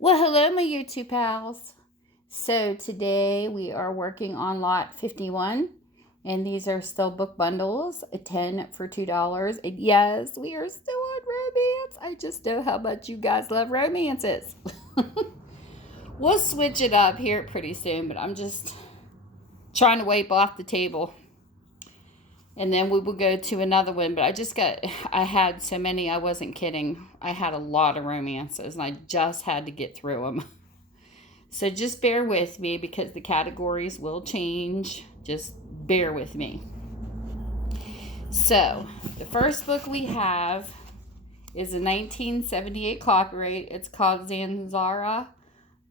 Well, hello, my YouTube pals. So today we are working on lot 51, and these are still book bundles, a 10 for $2. And yes, we are still on romance. I just know how much you guys love romances. We'll switch it up here pretty soon, but I'm just trying to wipe off the table. And then we will go to another one, but I had so many, I wasn't kidding. I had a lot of romances, and I just had to get through them. So just bear with me because the categories will change. Just bear with me. So the first book we have is a 1978 copyright. It's called Zanzara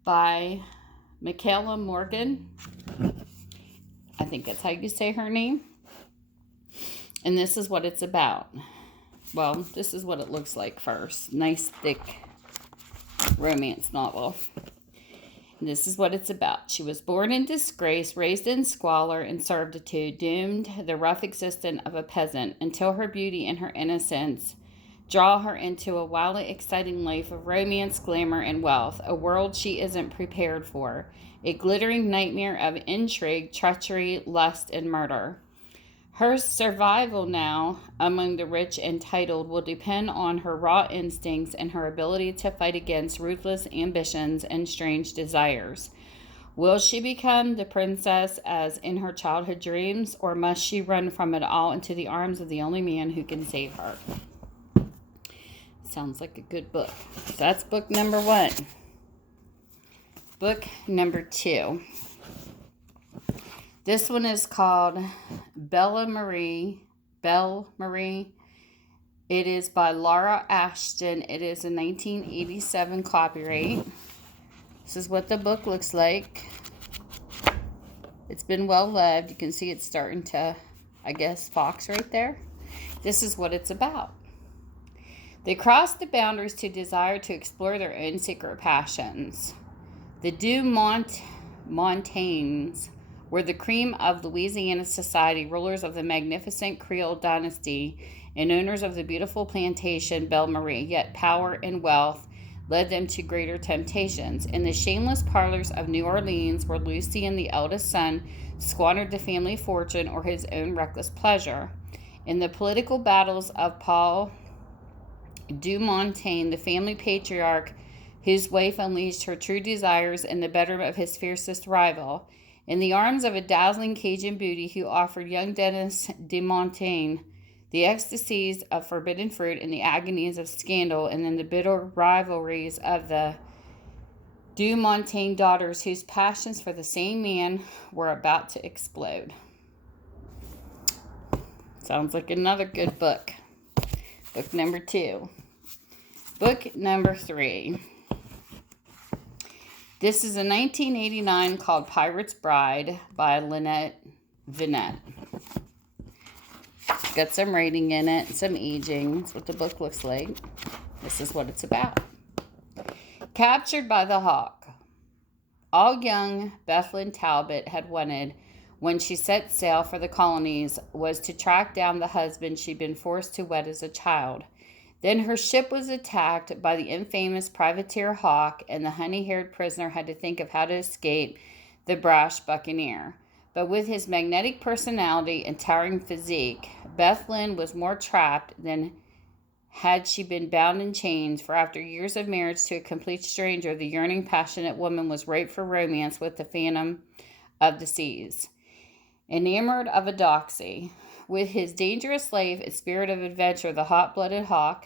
by Michaela Morgan. I think that's how you say her name. And this is what it's about. Well, this is what it looks like first. Nice, thick romance novel. And this is what it's about. She was born in disgrace, raised in squalor and servitude, doomed the rough existence of a peasant, until her beauty and her innocence draw her into a wildly exciting life of romance, glamour, and wealth, a world she isn't prepared for, a glittering nightmare of intrigue, treachery, lust, and murder. Her survival now among the rich and titled will depend on her raw instincts and her ability to fight against ruthless ambitions and strange desires. Will she become the princess as in her childhood dreams, or must she run from it all into the arms of the only man who can save her? Sounds like a good book. So that's book number 1. Book number 2. This one is called Belle Marie. It is by Laura Ashton. It is a 1987 copyright. This is what the book looks like. It's been well loved. You can see it's starting to, I guess, fox right there. This is what it's about. They cross the boundaries to desire to explore their own secret passions. The Montaignes were the cream of Louisiana society, rulers of the magnificent Creole dynasty and owners of the beautiful plantation Belle Marie, yet power and wealth led them to greater temptations. In the shameless parlors of New Orleans, where Lucien, the eldest son, squandered the family fortune or his own reckless pleasure. In the political battles of Paul du Montaigne, the family patriarch, whose wife unleashed her true desires in the bedroom of his fiercest rival. In the arms of a dazzling Cajun beauty who offered young Dennis de Montaigne the ecstasies of forbidden fruit and the agonies of scandal, and in the bitter rivalries of the du Montaigne daughters whose passions for the same man were about to explode. Sounds like another good book. Book number 2. Book number 3. This is a 1989 called Pirate's Bride by Lynette Vinet. Got some writing in it, some aging. That's what the book looks like. This is what it's about. Captured by the Hawk. All young Bethlyn Talbot had wanted when she set sail for the colonies was to track down the husband she'd been forced to wed as a child. Then her ship was attacked by the infamous privateer Hawk, and the honey-haired prisoner had to think of how to escape the brash buccaneer. But with his magnetic personality and towering physique, Bethlyn was more trapped than had she been bound in chains, for after years of marriage to a complete stranger, the yearning, passionate woman was ripe for romance with the phantom of the seas. Enamored of a doxy, with his dangerous slave and spirit of adventure, the hot-blooded Hawk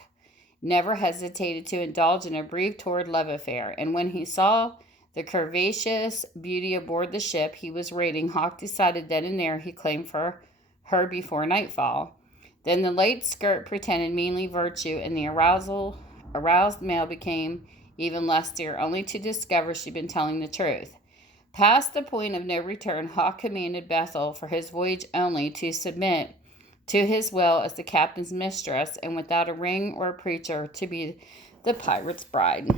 never hesitated to indulge in a brief torrid love affair. And when he saw the curvaceous beauty aboard the ship he was raiding, Hawk decided then and there he claimed for her before nightfall. Then the light skirt pretended mainly virtue, and the aroused male became even lustier, only to discover she'd been telling the truth. Past the point of no return, Hawk commanded Bethel, for his voyage only, to submit to his will as the captain's mistress, and without a ring or a preacher, to be the pirate's bride.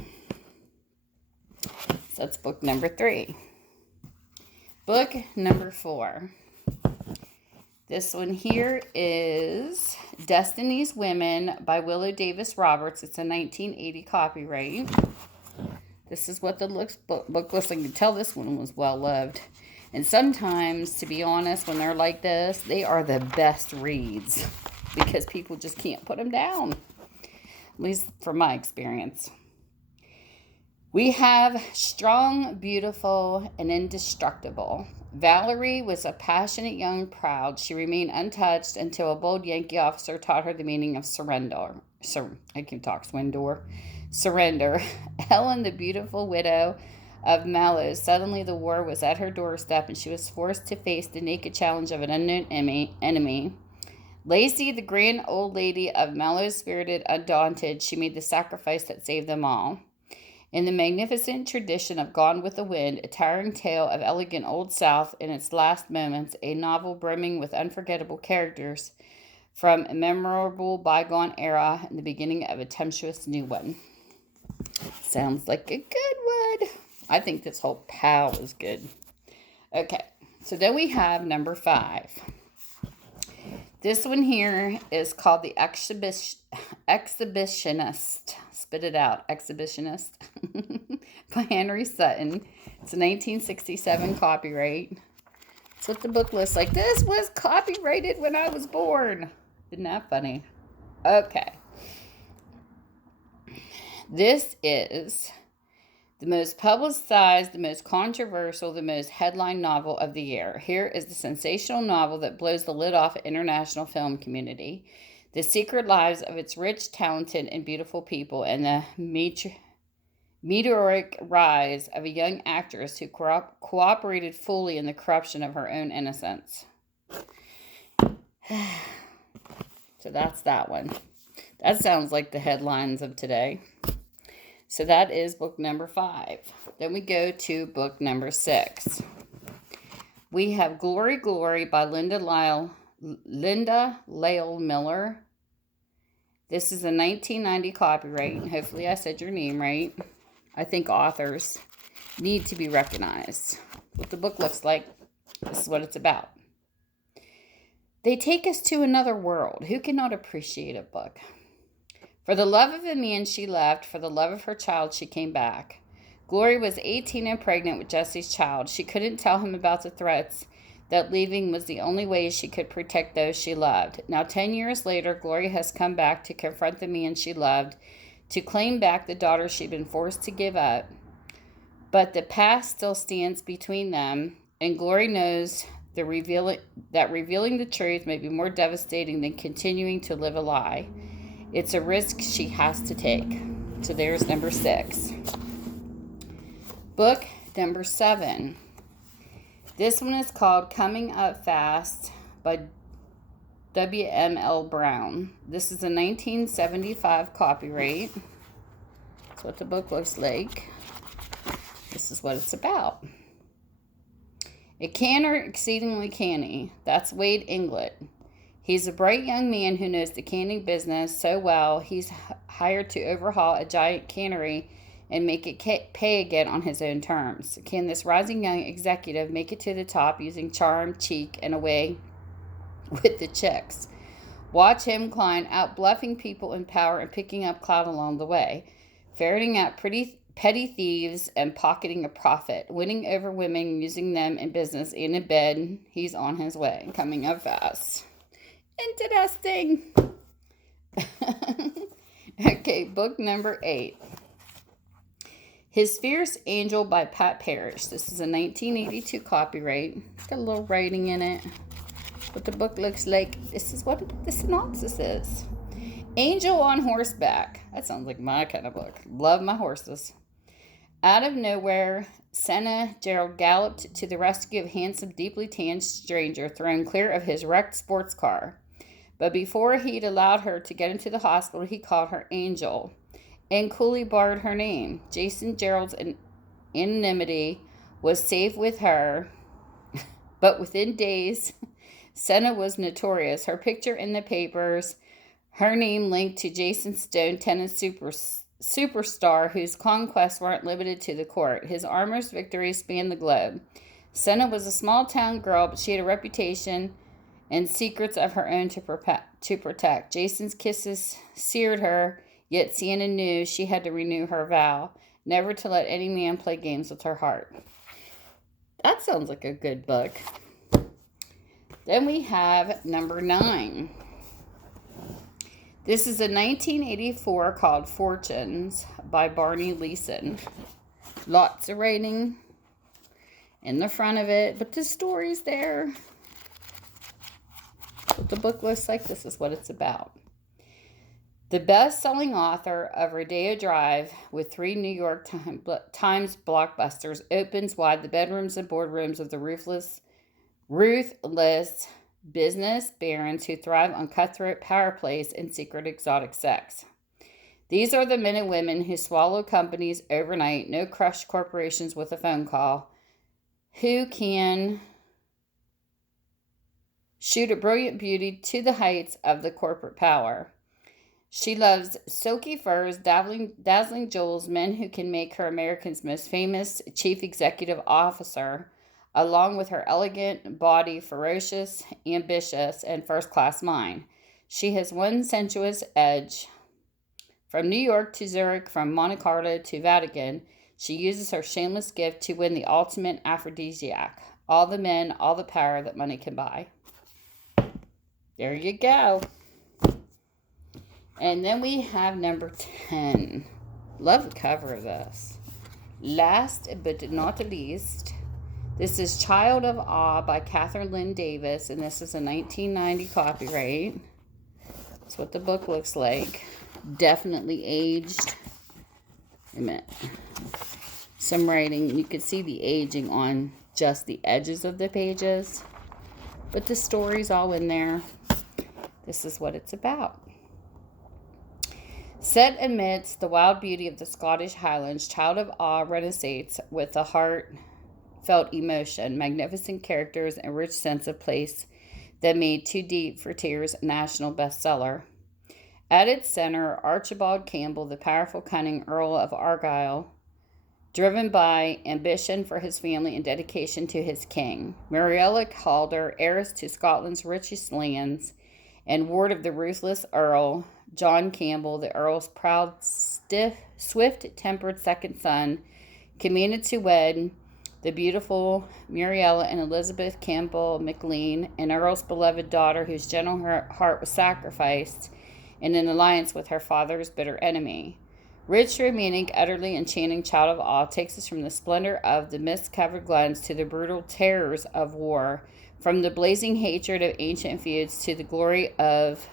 So that's book number 3. Book number 4. This one here is Destiny's Women by Willow Davis Roberts. It's a 1980 copyright. This is what the book looks like. You can tell this one was well loved. And sometimes, to be honest, when they're like this, they are the best reads because people just can't put them down, at least from my experience. We have strong, beautiful, and indestructible. Valerie was a passionate young proud. She remained untouched until a bold Yankee officer taught her the meaning of surrender. Surrender. Helen, the beautiful widow of Mallows, suddenly the war was at her doorstep and she was forced to face the naked challenge of an unknown enemy. Lacey, the grand old lady of Mallows, spirited, undaunted, she made the sacrifice that saved them all. In the magnificent tradition of Gone with the Wind, a towering tale of elegant Old South in its last moments, a novel brimming with unforgettable characters from a memorable bygone era and the beginning of a tempestuous new one. Sounds like a good one. I think this whole pile is good. Okay, so then we have number 5. This one here is called The Exhibitionist. Spit it out, Exhibitionist. By Henry Sutton. It's a 1967 copyright. That's what the book looks like. This was copyrighted when I was born. Isn't that funny? Okay. This is the most publicized, the most controversial, the most headline novel of the year. Here is the sensational novel that blows the lid off the international film community. The secret lives of its rich, talented, and beautiful people, and the meteoric rise of a young actress who cooperated fully in the corruption of her own innocence. So that's that one. That sounds like the headlines of today. So that is book number 5. Then we go to book number 6. We have Glory, Glory by Linda Lael Miller. This is a 1990 copyright. Hopefully I said your name right. I think authors need to be recognized. What the book looks like, this is what it's about. They take us to another world. Who cannot appreciate a book? For the love of the man she left, for the love of her child, she came back. Glory was 18 and pregnant with Jesse's child. She couldn't tell him about the threats that leaving was the only way she could protect those she loved. Now, 10 years later, Glory has come back to confront the man she loved, to claim back the daughter she'd been forced to give up. But the past still stands between them, and Glory knows that revealing the truth may be more devastating than continuing to live a lie. It's a risk she has to take. So there's number 6. Book number 7. This one is called Coming Up Fast by W.M.L. Brown. This is a 1975 copyright. That's what the book looks like. This is what it's about. A canner exceedingly canny. That's Wade Inglet. He's a bright young man who knows the canning business so well, he's hired to overhaul a giant cannery and make it pay again on his own terms. Can this rising young executive make it to the top using charm, cheek, and a way with the chicks? Watch him climb out, bluffing people in power and picking up clout along the way, ferreting out petty thieves and pocketing a profit, winning over women, using them in business and in bed. He's on his way, coming up fast. Interesting. Okay, book number 8. His Fierce Angel by Patt Parrish. This is a 1982 copyright. It's got a little writing in it. What the book looks like. This is what the synopsis is. Angel on horseback. That sounds like my kind of book. Love my horses. Out of nowhere, Senna Gerald galloped to the rescue of a handsome, deeply tanned stranger thrown clear of his wrecked sports car. But before he'd allowed her to get into the hospital, he called her Angel and coolly barred her name. Jason Gerald's anonymity was safe with her, but within days, Senna was notorious. Her picture in the papers, her name linked to Jason Stone, tennis superstar whose conquests weren't limited to the court. His armor's victories spanned the globe. Senna was a small-town girl, but she had a reputation and secrets of her own to protect. Jason's kisses seared her, Yet Sienna knew she had to renew her vow, never to let any man play games with her heart. That sounds like a good book. Then we have number 9. This is a 1984 called Fortunes by Barney Leason. Lots of writing in the front of it, but the story's there. What the book looks like, this is what it's about. The best-selling author of Rodeo Drive with 3 New York Times blockbusters opens wide the bedrooms and boardrooms of the ruthless business barons who thrive on cutthroat power plays and secret exotic sex. These are the men and women who swallow companies overnight, no crush corporations with a phone call, who can shoot a brilliant beauty to the heights of the corporate power. She loves silky furs, dazzling jewels, men who can make her America's most famous chief executive officer, along with her elegant body, ferocious, ambitious, and first-class mind. She has one sensuous edge. From New York to Zurich, from Monte Carlo to Vatican, she uses her shameless gift to win the ultimate aphrodisiac. All the men, all the power that money can buy. There you go. And then we have number 10. Love the cover of this. Last but not least, this is Child of Awe by Kathryn Lynn Davis, and this is a 1990 copyright. That's what the book looks like. Definitely aged. Wait a minute. Some writing. You can see the aging on just the edges of the pages, but the story's all in there. This is what it's about. Set amidst the wild beauty of the Scottish Highlands, Child of Awe resonates with a heartfelt emotion, magnificent characters, and rich sense of place that made Too Deep for Tears a national bestseller. At its center, Archibald Campbell, the powerful, cunning Earl of Argyll, driven by ambition for his family and dedication to his king. Michaela Calder, heiress to Scotland's richest lands, and ward of the ruthless Earl, John Campbell, the Earl's proud, swift-tempered second son, commanded to wed the beautiful Michaela and Elizabeth Campbell MacLean, an Earl's beloved daughter whose gentle heart was sacrificed in an alliance with her father's bitter enemy. Rich, romantic, utterly enchanting Child of Awe takes us from the splendor of the mist-covered glens to the brutal terrors of war, from the blazing hatred of ancient feuds to the glory of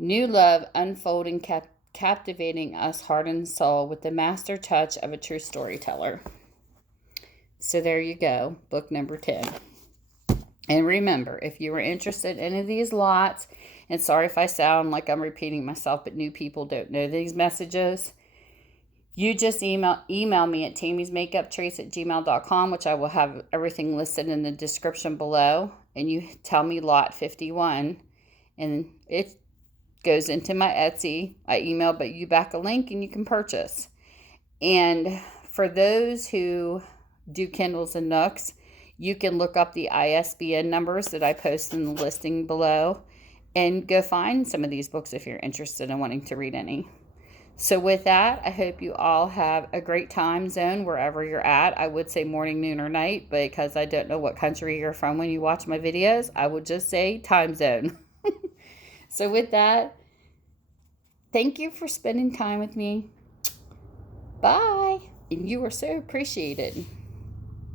new love unfolding, captivating us heart and soul with the master touch of a true storyteller. So there you go, book number 10. And remember, if you were interested in any of these lots, and sorry if I sound like I'm repeating myself, but new people don't know these messages, you just email me at tammysmakeuptrace@gmail.com, which I will have everything listed in the description below, and you tell me lot 51, and it goes into my Etsy. I email you back a link and you can purchase. And for those who do Kindles and Nooks, you can look up the ISBN numbers that I post in the listing below and go find some of these books if you're interested in wanting to read any. So with that, I hope you all have a great time zone wherever you're at. I would say morning, noon, or night, but because I don't know what country you're from when you watch my videos, I would just say time zone. So with that, thank you for spending time with me. Bye. And you are so appreciated.